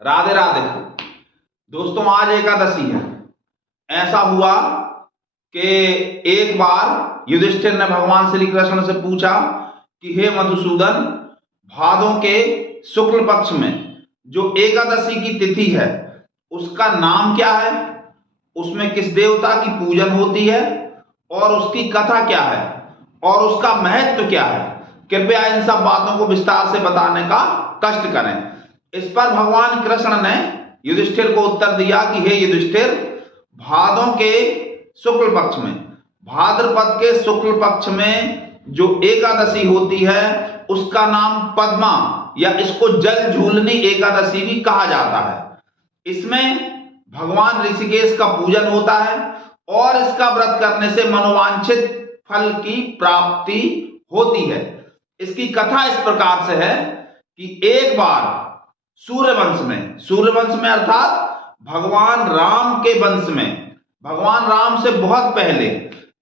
राधे राधे। दोस्तों, आज एकादशी है। ऐसा हुआ कि एक बार युधिष्ठिर ने भगवान श्री कृष्ण से पूछा कि हे मधुसूदन, भादों के शुक्ल पक्ष में जो एकादशी की तिथि है उसका नाम क्या है, उसमें किस देवता की पूजन होती है और उसकी कथा क्या है और उसका महत्व क्या है। कृपया इन सब बातों को विस्तार से बताने का कष्ट करें। इस पर भगवान कृष्ण ने युधिष्ठिर को उत्तर दिया कि हे युधिष्ठिर, भादों के शुक्ल पक्ष में, भाद्रपद के शुक्ल पक्ष में जो एकादशी होती है उसका नाम पद्मा या इसको जल झूलनी एकादशी भी कहा जाता है। इसमें भगवान ऋषिकेश का पूजन होता है और इसका व्रत करने से मनोवांछित फल की प्राप्ति होती है। इसकी कथा इस प्रकार से है कि एक बार सूर्यवंश में अर्थात भगवान राम के वंश में, भगवान राम से बहुत पहले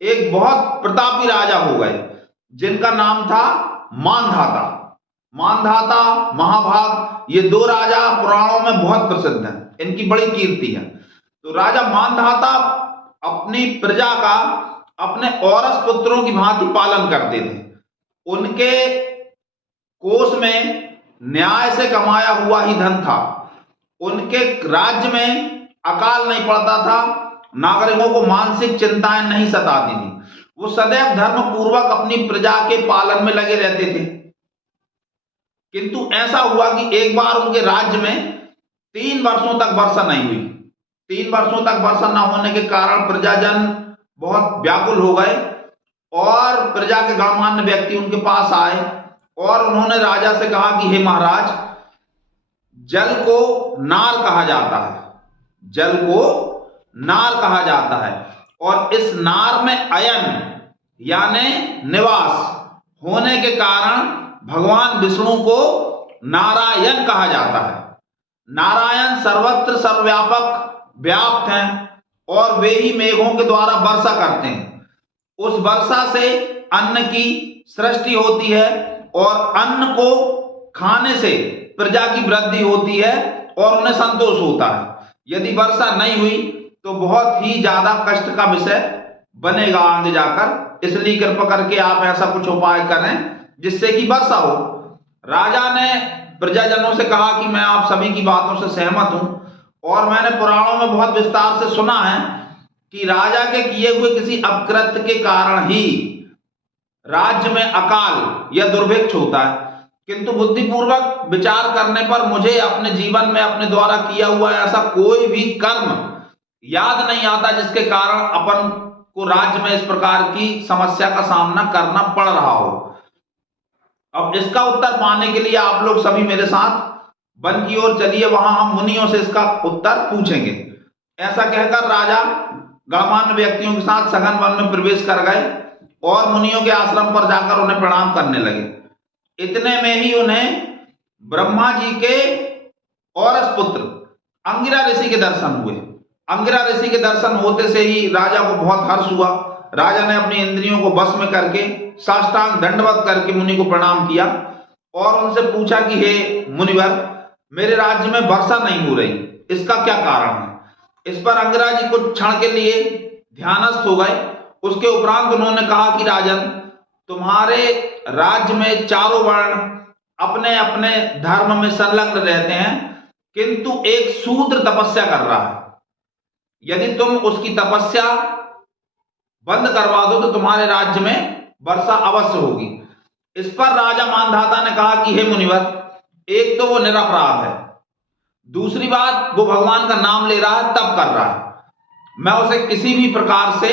एक बहुत प्रतापी राजा हो गए जिनका नाम था मांधाता। मांधाता, महाभाग, ये दो राजा पुराणों में बहुत प्रसिद्ध हैं, इनकी बड़ी कीर्ति है। तो राजा मांधाता अपनी प्रजा का अपने औरस पुत्रों की भांति पालन करते थे। उनके कोष में न्याय से कमाया हुआ ही धन था। उनके राज्य में अकाल नहीं पड़ता था, नागरिकों को मानसिक चिंताएं नहीं सताती थी। वो सदैव धर्म पूर्वक अपनी प्रजा के पालन में लगे रहते थे। किंतु ऐसा हुआ कि एक बार उनके राज्य में 3 वर्षों तक वर्षा नहीं हुई। 3 वर्षों तक वर्षा न होने के कारण प्रजाजन बहुत व्याकुल हो गए और प्रजा के गणमान्य व्यक्ति उनके पास आए और उन्होंने राजा से कहा कि हे महाराज, जल को नार कहा जाता है, जल को नार कहा जाता है और इस नार में अयन यानी निवास होने के कारण भगवान विष्णु को नारायण कहा जाता है। नारायण सर्वत्र सर्वव्यापक व्याप्त हैं और वे ही मेघों के द्वारा वर्षा करते हैं। उस वर्षा से अन्न की सृष्टि होती है और अन्न को खाने से प्रजा की वृद्धि होती है और उन्हें संतोष होता है। यदि वर्षा नहीं हुई तो बहुत ही ज्यादा कष्ट का विषय बनेगा आगे जाकर। इसलिए कृपा करके आप ऐसा कुछ उपाय करें जिससे कि वर्षा हो। राजा ने प्रजाजनों से कहा कि मैं आप सभी की बातों से सहमत हूं और मैंने पुराणों में बहुत विस्तार से सुना है कि राजा के किए हुए किसी अपकृत्य के कारण ही राज्य में अकाल या दुर्भिक्ष होता है। किंतु बुद्धिपूर्वक विचार करने पर मुझे अपने जीवन में अपने द्वारा किया हुआ ऐसा कोई भी कर्म याद नहीं आता जिसके कारण अपन को राज्य में इस प्रकार की समस्या का सामना करना पड़ रहा हो। अब इसका उत्तर पाने के लिए आप लोग सभी मेरे साथ वन की ओर चलिए, वहां हम मुनियों से इसका उत्तर पूछेंगे। ऐसा कहकर राजा गणमान्य व्यक्तियों के साथ सघन वन में प्रवेश कर गए और मुनियों के आश्रम पर जाकर उन्हें प्रणाम करने लगे। इतने में ही उन्हें ब्रह्मा जी के औरस पुत्र अंगिरा ऋषि के दर्शन हुए। अंगिरा ऋषि के दर्शन होते से ही राजा को बहुत हर्ष हुआ। राजा ने अपनी इंद्रियों को वश में करके साष्टांग दंडवत करके मुनि को प्रणाम किया और उनसे पूछा कि हे मुनिवर, मेरे राज्य में वर्षा नहीं हो रही, इसका क्या कारण है। इस पर अंगिरा जी कुछ क्षण के लिए ध्यानस्थ हो गए। उसके उपरांत उन्होंने कहा कि राजन, तुम्हारे राज्य में चारों वर्ण अपने अपने धर्म में संलग्न रहते हैं, किंतु एक शूद्र तपस्या कर रहा है। यदि तुम उसकी तपस्या बंद करवा दो तो तुम्हारे राज्य में वर्षा अवश्य होगी। इस पर राजा मांधाता ने कहा कि हे मुनिवर, एक तो वो निरपराध है, दूसरी बात वो भगवान का नाम ले रहा है, तप कर रहा है। मैं उसे किसी भी प्रकार से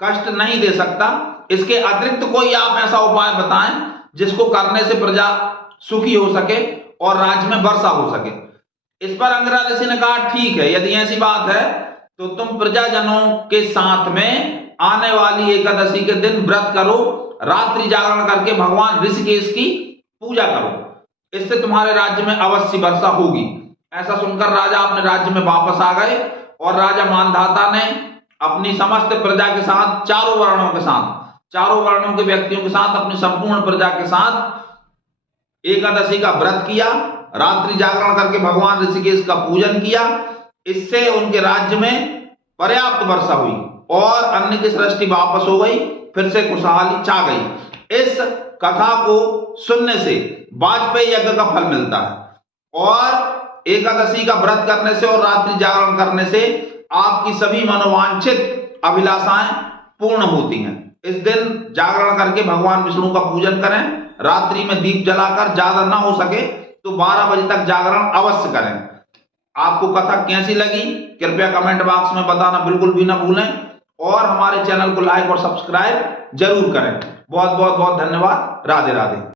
कष्ट नहीं दे सकता। इसके अतिरिक्त कोई आप ऐसा उपाय बताएं जिसको करने से प्रजा सुखी हो सके और राज्य में वर्षा हो सके। इस पर अंगिरा ऋषि ने कहा ठीक है, यदि ऐसी बात है तो तुम प्रजाजनों के साथ में आने वाली एकादशी के दिन व्रत करो, रात्रि जागरण करके भगवान ऋषिकेश की पूजा करो, इससे तुम्हारे राज्य में अवश्य वर्षा होगी। ऐसा सुनकर राजा अपने राज्य में वापस आ गए और राजा मांधाता ने अपनी समस्त प्रजा के साथ, चारों वर्णों के साथ, चारों वर्णों के व्यक्तियों के साथ, अपनी संपूर्ण प्रजा के साथ एकादशी का व्रत किया रात्रि जागरण करके भगवान ऋषिकेश का पूजन किया। इससे उनके राज्य में पर्याप्त वर्षा हुई और अन्न की सृष्टि वापस हो गई, फिर से खुशहाली छा गई। इस कथा को सुनने से वाजपेयी यज्ञ का फल मिलता है और एकादशी का व्रत करने से और रात्रि जागरण करने से आपकी सभी मनोवांछित अभिलाषाएं पूर्ण होती हैं। इस दिन जागरण करके भगवान विष्णु का पूजन करें। रात्रि में दीप जलाकर, ज्यादा ना हो सके तो 12 बजे तक जागरण अवश्य करें। आपको कथा कैसी लगी कृपया कमेंट बॉक्स में बताना बिल्कुल भी ना भूलें और हमारे चैनल को लाइक और सब्सक्राइब जरूर करें। बहुत बहुत बहुत धन्यवाद। राधे राधे।